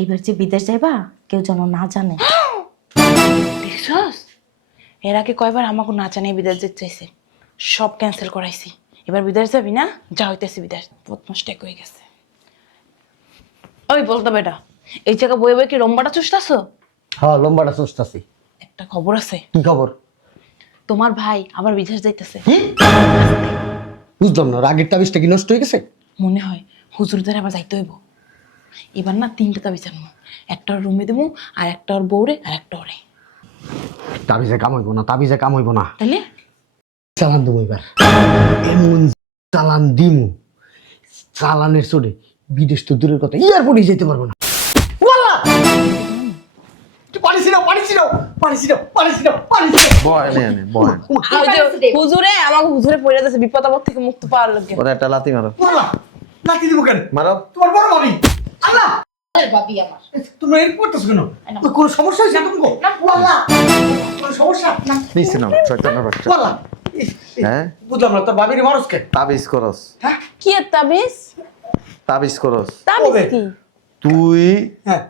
এইবার যে বিদেশ যাইবা কেউ যেন না জানে। দেখছস এর আগে কয়বার আমাকে না জানিয়ে বিদেশ যেতে চাইছে, সব ক্যান্সেল করাইছি। এবার বিদেশ যাবি না? যা হইতেছি বিদেশ, বদমাসটাই হয়ে গেছে। ওই বলতো বেটা, এই জায়গা বয়ে বয়ে কি রম্বাটা চুষতাছো? হ্যাঁ, লম্বাটা চুষতাছি। একটা খবর আছে, কি খবর? তোমার ভাই আবার বিদেশ যাইতেছে। বুঝলাম না, রাগের তাবিজটা কি নষ্ট হয়ে গেছে? মনে হয় হুজুরদের আবার যাইতে হইব। এবার না 3টা তাবিজ আনবো, একটা ওর রুমে দেবো, আর একটা ওর বউরে, আর একটা ওরে। তাবিজে কাম হইব না, তাবিজে কাম হইব না। তাইলে চালান দেবো এবার, এমন চালান দিমু, চালানের চোটে বিদেশ তো দূরের কথা, এয়ারপোর্টে যেতে পারবো না। হুজুরে আমাকে হুজুরে পড়ে যাচ্ছে, বিপদ আপদ থেকে মুক্ত পাওয়ার লাগে। ওরে একটা লাথি মারো। লাথি দিব কেন? মারো। তোমার বড় ভাবি। আল্লাহ, ভাবি আমার তোমরা এর করতেছো কেন? কোনো সমস্যা হয়েছে তোমাকে? আল্লাহ, কোনো সমস্যা না? নিচে নাও, শয়তানের বাচ্চা। আল্লাহ, হ্যাঁ? বুঝলাম না, তোর ভাবির মানুষ কে? তাবিজ করস। হ্যাঁ, কি এর তাবিজ? তাবিজ করস। তাবিজ কবে? কি? তুই হ্যাঁ,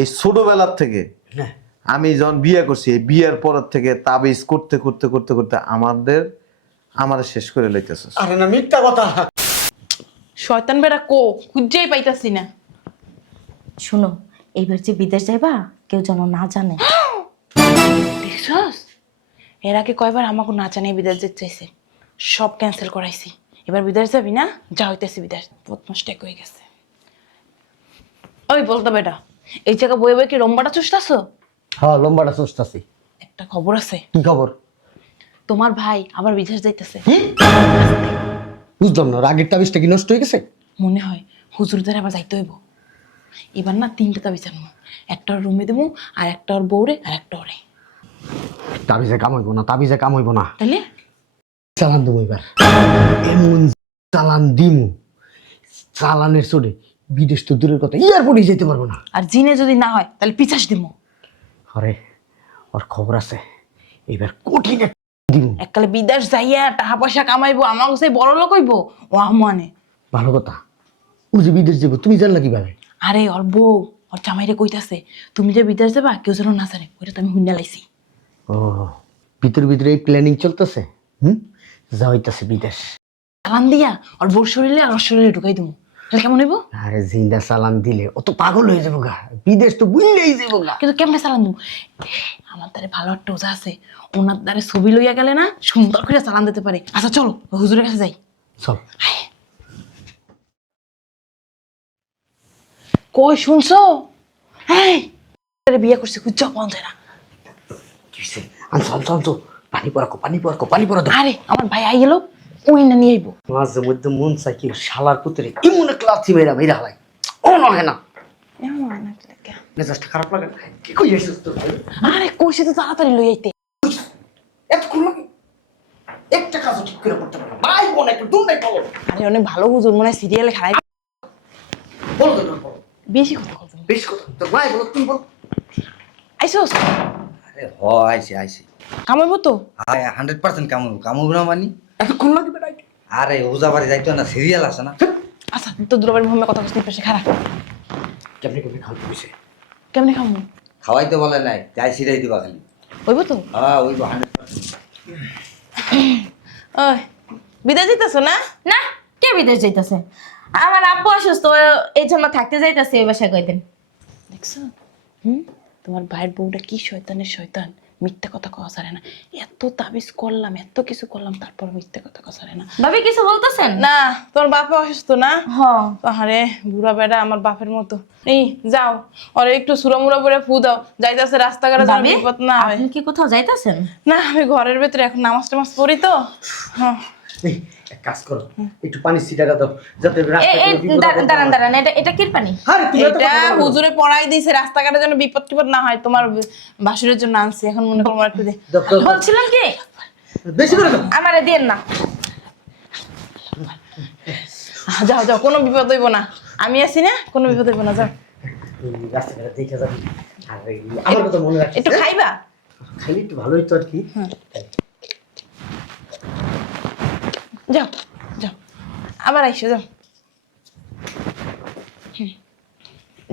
এই ছোটবেলার থেকে, হ্যাঁ। আমি যখন বিয়ে করছি, এই বিয়ের পরের থেকে তাবিজ করতে করতে করতে করতে আমাদের শেষ করে লইতেছিস। আরে না, মিথ্যা কথা। শয়তান বেটা কো খুঁজেই পাইতাছি না। শুনো, এইবার যে বিদেশ যাইবা কেউ যেন না জানে। দেখছস এর আগে কয়বার আমাকে না জানিয়ে বিদেশ যেতে চাইছে, সব ক্যান্সেল করাইছি। এবার বিদেশ যাবি না? যা হইতেছি বিদেশ, বদমাসটাই হয়ে গেছে। ওই বলতো বেটা, এই জায়গা বয়ে বয়ে কি রম্বাটা চুষতাছো? হ্যাঁ, লম্বাটা চুষতাছি। একটা খবর আছে, কি খবর? তোমার ভাই আবার বিদেশ যাইতেছে। বুঝলাম না, রাগের তাবিজটা কি নষ্ট হয়ে গেছে? মনে হয় হুজুরদের আবার যাইতে হইব। এবার না 3টা তাবিজ আনবো, একটা ওর রুমে দেবো, আর একটা ওর বউরে, আর একটা ওরে। তাবিজে কাম হইব না, তাবিজে কাম হইব না। তাইলে চালান দেবো এবার, এমন চালান দিমু, চালানের চোটে বিদেশ তো দূরের কথা, এয়ারপোর্টে যেতে পারবো না। আর জিনে যদি না হয় তাহলে পিছাস দিমু। আরে, ওর খবর আছে, এবার কঠিন একটা দিমু। এককালে বিদেশ যাইয়া টাকা পয়সা কামাইবো, আমার কাছে বড় লোক হইব ও মানে। ভালো কথা, ও যে বিদেশ যাবো তুমি জানলা কিভাবে? আরে ওর বউ ওর জামাইরে কইতাছে তুমি যে বিদেশ যাবা কেউ যেন না জানে, ওইটা তো আমি হুন্ডা লাইছি। ও, ভিতরে ভিতরে এই প্ল্যানিং চলতেছে। যা হইতাছে বিদেশ। চালান দিয়া ওর বউর শরীরে আর ওর শরীরে ঢুকাই দিমু, তাহলে কেমন হইব? আরে জিন্দা চালান দিলে ও তো পাগল হয়ে যাবো গা, বিদেশ তো বুঝলেই যাবো গা। কিন্তু কেমনে চালান দিমু? আমার দ্বারে ভালো একটা ওজা আছে, ওনার দ্বারে ছবি লইয়া গেলে না সুন্দর করে চালান দিতে পারে। আচ্ছা চলো ওই হুজুরের কাছে যাই। চল। কই শুনছো? হ্যাঁ বিয়ে করছে খুঁজা পাওয়া যায় না। কিসে? আনছো আনছো আনছো, পানি পড়াকো, পানি পড়াকো, পানি পড়া দাও। আরে আমার ভাই আই গেল, ওই না নিয়ে আইবো। মাঝে মধ্যে মন চাই কি শালার পুত্রে এমন ক্লাসি মেয়েরা মেয়েরা হয়, ও নহে না। মেজাজটা খারাপ লাগে, কি কই এসেছিস তোর ভাই? আরে কইছে তো তাড়াতাড়ি লই আইতে। এতক্ষণ লাগে, একটা কাজও ঠিক করে করতে পারো না। ভাই বোন একটা দুটাই পাবো। আরে অনেক ভালো হুজুর মনে হয় সিরিয়ালে খারাই। বলো তো বলো, বেশি কথা বলতো। বেশ কথা, তোর ভাই বলো, তুমি বলো। আইসোস আরে আইসি আইসি কামাইবো তো? আয় 100% কামড় না মানি। এতক্ষণ লাগে বেটাই। আরে ওজা বাড়ি যাইতো না, সিরিয়াল আছে না। আচ্ছা তো দুলাবাড়ি মোহাম্মদ কথা কইতে পারছে খারাপ। কেমনে কেমনে খাওয়া হয়েছে? কেমনে খামু? খাওয়াইতে বলে নাই, যাই সিরাই দিবা খালি। হইব তো? হ্যাঁ ওই 100%। ওই বিদায় দিতেছো না? না, কে বিদেশ যাইতেছে? আমার আব্বু অসুস্থ, এই জন্য থাকতে যাইতেছে এই বাসায় কয়দিন। দেখছো তোমার ভাইয়ের বউটা কি শয়তানের শয়তান, মিথ্যে কথা কওয়া ছাড়ে না। এত তাবিজ করলাম, এত কিছু করলাম, তারপর মিথ্যে কথা কওয়া ছাড়ে না। ভাবি কিছু বলতেছেন? না তোমার বাপে অসুস্থ না? হ্যাঁ। আরে বুড়া বেড়া আমার বাপের মতো। এই যাও ওরে একটু সুরামুরা করে ফু দাও, যাইতাছে রাস্তাঘাটে যেন ভাবি, বিপদ না হয়। আপনি কি কোথাও যাইতেছেন? না আমি ঘরের ভেতরে এখন নামাজ টামাজ পড়ি তো। হ্যাঁ এই, এক কাজ করো, একটু পানি ছিটাকা দাও, যাতে এই দাঁড়ান দাঁড়ান, এটা কি পানি? এটা হুজুরে পড়াই দিয়েছে রাস্তাঘাটে যেন বিপদ টিপদ না হয়। তোমার বাসুরের জন্য আনছি, এখন মনে করো একটু দে। বলছিলাম কি বেশি করে দাও। আমারে দেন না। যাও যাও, কোনো বিপদ হইব না, আমি আছি না, কোনো বিপদ হইব না। যাও রাস্তাঘাটে দেখে যাবি, আর আমার কথা মনে রাখিস। একটু খাইবা? খালি একটু ভালোই তো আর কি। যাও যাও, আবার আইসো, যাও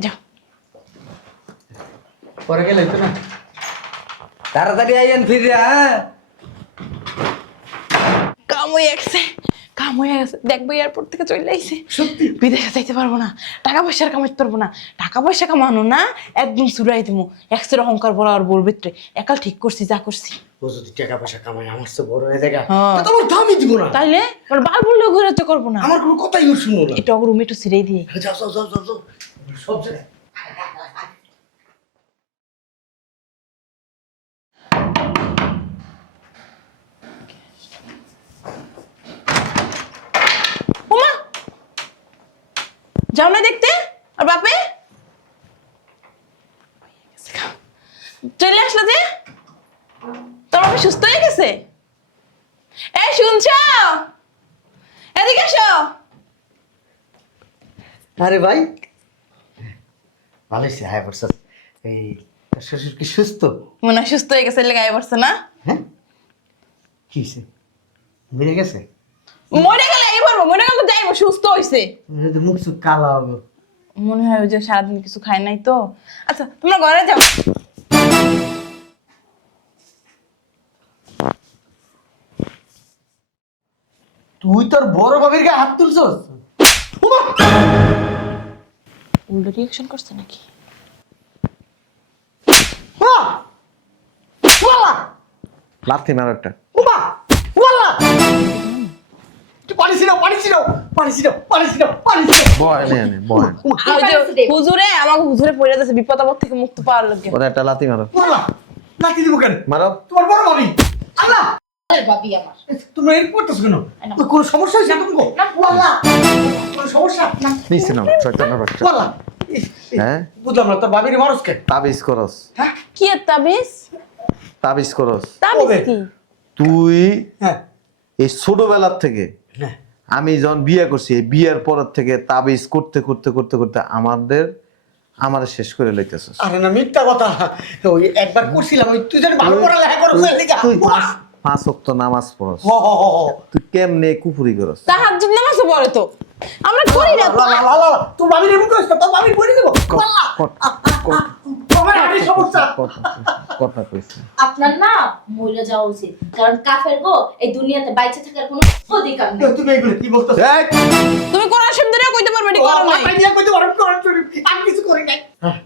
যাও। পরে গেলে তো না তাড়াতাড়ি আইয়েন ফিরে, হ্যাঁ? কাম হয়ে গেছে, কাম হয়ে গেছে। দেখবো এয়ারপোর্ট থেকে চলে আইছে। সত্যি? বিদেশে যাইতে পারবো না, টাকা পয়সার কামাইতে পারবো না। টাকা পয়সা কামানো না, একদম চুরাই দেবো। একশোর অহংকার বড় আর বলবে একাল ঠিক করছি, যা করছি। ও যদি টাকা পয়সা কামায় আমার তো বড় হয়ে যায়, হ্যাঁ। তা তোমার দামই দিব না। তাইলে ওর বাল বললেও ঘুরে তো করবো না। আমার কোনো কথাই ও শুনো না। এটা রুমে একটু ছিঁড়েই দিয়ে। যাও যাও যাও যাও যাও সব জায়গায়। ওমা, যাও না দেখতে। আর বাপে চলে আসলো যে, তোর বাপে সুস্থ হয়ে গেছে। এই শুনছ, এদিকে আসো। আরে ভাই ভালো হয়েছে, হ্যাঁ বলছো। এই তোর শ্বশুর কি সুস্থ? মনে হয় সুস্থ হয়ে গেছে, লেগাই পড়ছে না? হ্যাঁ কি হয়েছে, মেরে গেছে? মরে গেলে এই পারবো, মরে গেলে তো যাইবো, সুস্থ হয়েছে। মুখ চুখ কালা হবে। মনে হয় ওই যে সারাদিন কিছু খায় নাই তো। আচ্ছা তোমরা ঘরে যাও। তুই তোর বড় বাবির গায়ে হাত তুলছস? উল্টো রিয়েকশন করছে নাকি? লাথি মারো একটা। বয় এনে এনে বয়। আর ওই যে হুজুরে আমাকে হুজুরে পড়ে যাচ্ছে, বিপদ আপদ থেকে মুক্ত পাওয়ার লাগে। ওরা একটা লাথি মারো। লাঠি দিব কেন? মারো। তোমার বড় ভাবি। আল্লাহ, ভাবি আমার তোমরা এর করতেছ কেন? কোনো সমস্যা হয়েছে তুমি? ওয়াল্লাহ, কোনো সমস্যা? নিচে নাও, শয়তানের বাচ্চা। ওয়াল্লাহ, হ্যাঁ? বুঝলাম না, তোর ভাবির মারস কে? তাবিজ করস। হ্যাঁ কি এর তাবিজ? তাবিজ করস। তাবিজ কবে? কি? তুই হ্যাঁ এই ছোটবেলার থেকে, হ্যাঁ। আমি যখন বিয়ে করছি, এই বিয়ের পরের থেকে তাবিজ করতে করতে করতে করতে আমার শেষ করে লইতেছিস। আরে না, মিথ্যা কথা। ওই একবার করছিলাম, ওই তুই জানি ভালো করে লেখা করছ এদিকে। তুই পাঁচ ওয়াক্ত নামাজ পড়স, হ হ হ হ। তুই কেমনে কুফরি করস? তাহাজ্জুদ নামাজও পড়ে তো, আমরা করি না তো। লা, লা, লা, লা, লা। তোর ভাবির এমন করিস না, তোর ভাবির বলে দেবো। ওয়াল্লাহ, তোমার আগে সমস্যা। কথা কইছি। আপনার না মরে যাওয়া উচিত, কারণ কাফের গো এই দুনিয়াতে বাইচে থাকার কোনো অধিকার নেই। তুমি এগুলো কি বলতেছ? এই, তুমি কোরআন শরীফ ধরে কইতে পারবে না, করো নাই। পাতা নিয়ে কইতে পারো, কোরআন শরীফ আমি কিছু করি নাই।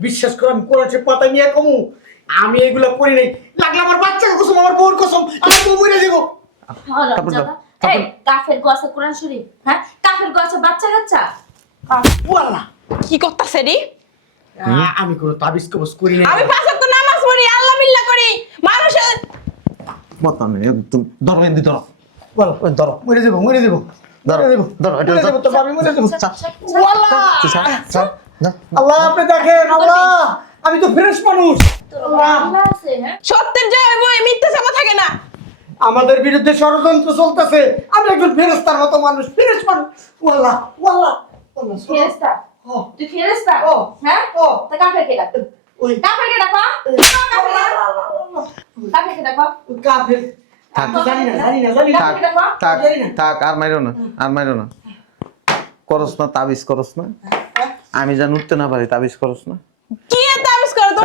বিশ্বাস করো, আমি কোরআন শরীফ পাতা নিয়ে কমু, আমি এগুলো করি নাই। লাগলে আমার বাচ্চাকে কসম, আমার বউর কসম, আমার বউ মরে যাবো। তারপর দাও, এই কাফের গো আছে কোরআন শরীফ, হ্যাঁ কাফের গো আছে বাচ্চা কাচ্চা। ওয়াল্লাহ, কি করতাছে রে? আমি কোনো তাবিজ কবজ করি নাই। আমি পাঁচ ওয়াক্ত নামাজ পড়ি, আল্লাহ বিল্লাহ করি। মানুষের কথা নেই, একদম ধরো, এমনি ধরো। ওয়াল্লাহ, ধরো, মরে যাবো, মরে যাবো, ধরো, মরে যাবো, ধরো, এটা মরে যাবো, তোর ভাবি মরে যাবো। ওয়াল্লাহ, তুই ছাড়, ছাড়, না। আল্লাহ আপনি দেখেন, আল্লাহ আমি তো ফ্রেশ মানুষ। আল্লাহ আছে, হ্যাঁ সত্যের জয় হইব, এই মিথ্যা চাপা থাকে না। আমাদের বিরুদ্ধে ষড়যন্ত্র চলতেছে, আমি একজন ফেরেশতার মতো মানুষ, ফ্রেশ মানুষ। ওয়াল্লাহ, ওয়াল্লাহ, ওয়াল্লাহ, ফেরেশতা। ও, তুই ফেরেশতা? ও, হ্যাঁ ও, তা কাফের কে ডাক? ওই কাফের কে ডাকো? কাফের কে ডাকো? কাফের। থাক, জানি না, জানি না, জানি না। থাক, থাক, থাক, আর মাইরো না, আর মাইরো না। করস না, তাবিজ করস না। আমি যেন উঠতে না পারি, তাবিজ করস না। কি এর তাবিজ করো তো?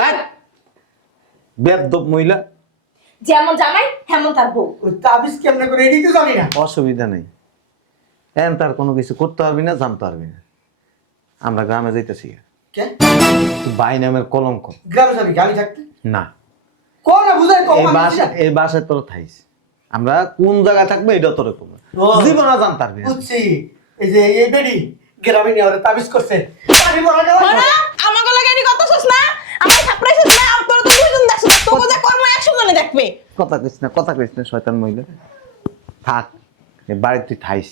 বেয়াদব মহিলা। যেমন জামাই তেমন তার বউ। ওই তাবিজ কেমনে করে এটাই তো জানি না। অসুবিধা নেই, এখন তার কোনো কিছু করতে পারবি না, জানতে পারবি না। আমরা গ্রামে যাইতেছি। কে? ভাই নামের কলঙ্ক গ্রামে যাবি গাড়ি থাকতে? না। কোন না বুঝাই কম এই বাসায় তোর থাইস, আমরা কোন জায়গায় থাকবো এটা তোরে করবো, জীবনে জানতে পারবি না। বুঝছি। এই যে এই বেডি গ্রামে নিয়ে ওরা তাবিজ করছে। আমি বলা গেল ওরা আমাকে লাগে এনি কথা শুনছ না, আমার থাপড়াইছিস না, আর তোর তো দুইজন দেখছ, তোকে যা কর্ম 100 জনে দেখবে। কথা কইস না, কথা কইস না, শয়তান মহিলা। থাক, এই বাড়িতে তুই থাইস,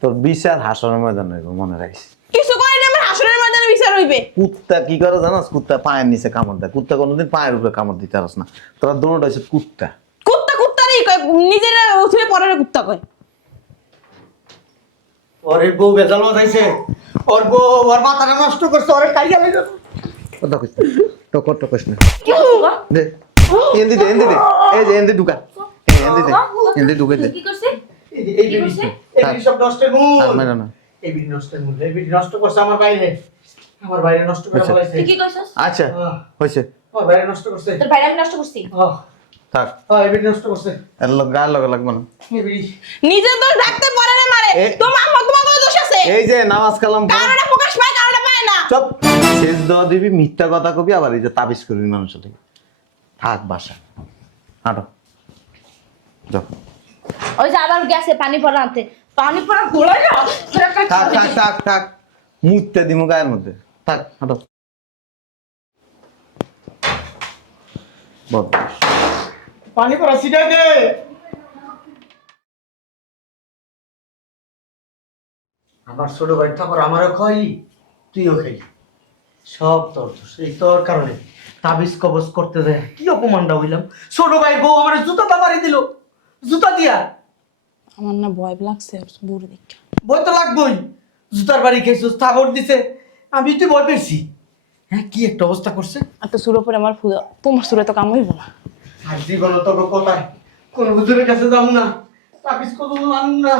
তোর বিচার হাসনের ময়দান হইব, মনে রাখিস। কিছু করি না, আমার হাসনের ময়দানে বিচার হইবে। কুত্তা কি করে জানাস? কুত্তা পায়ের নিচে কামড় দেয়, কুত্তা কোনোদিন পায়ের উপরে কামড় দিতে পারস না। তোরা দোনোটা হচ্ছে কুত্তা। কুত্তা কুত্তারই কয়, নিজেরা উঠে পরের কুত্তা কয়। ওরে বউ বেজাল বাজাইছে, ওর বউ ওর মাথাটা নষ্ট করছে, ওরে কাইয়া লইলো। কথা কইস না, টকর টকস না। কি হলো গো? দে, এন্দি দে, এন্দি দে, এই যে এন্দি ঢুকা, এই এন্দি দে, এন্দি ঢুকে দে। কি করছে? এই বিড়ি, এই বিড়ি সব নষ্টের মূল। আর মাইরো না। এই বিড়ি নষ্টের মূল, এই বিড়ি নষ্ট করছে আমার বাইরে। আমার বাইরে নষ্ট করে আচ্ছা। ফেলাইছে তুই কি কইছস? আচ্ছা হয়েছে আমার বাইরে নষ্ট করছে তোর ভাইরা আমি নষ্ট করছি? থাক এবিডি নষ্ট করছে এর গায়ের লগে লাগবে না। এবিডি নিজে দোষ ঢাকতে পারে না মারে। তোমার দোষ আছে। এই যে নামাজ কালাম পড়। কারণটা প্রকাশ পায়, কারণটা পায় না। চুপ। শেষ দেওয়া দিবি, মিথ্যা কথা কবি, আবার এই যে তাবিজ করবি মানুষের থেকে। থাক বাসা, হাঁটো যাও। ওই যে আবার গেছে পানি পড়া আনতে, পানি পড়া ঘোড়ায় না থাক থাক থাক থাক, মুততে দিমু গায়ের মধ্যে। থাক হাঁটো। বল। পানি পড়া ছিটাই দে। আমার ছোট ভাই ঠাকুর আমারও খাইলি, তুইও খাইলি, সব তোর দোষ। এই তোর কারণে তাবিজ কবজ করতে দেয়, কি অপমানটা হইলাম। ছোট ভাই বউ আমার জুতাটা মারি দিল, জুতা দিয়া। আমার না ভয় লাগছে বুড়ি দেখে। ভয় তো লাগবই, জুতার বাড়ি খেয়েছিস, থাবর দিছে, আমি তুই ভয় পেয়েছি। হ্যাঁ, কি একটা অবস্থা করছে। আর তো সুর পরে আমার ফুদা, তোমার সুরে তো কাম হইব না। আর জীবন তোকে কোথায় কোন হুজুরের কাছে যাবো না, তাবিজ কবজ আনবো না।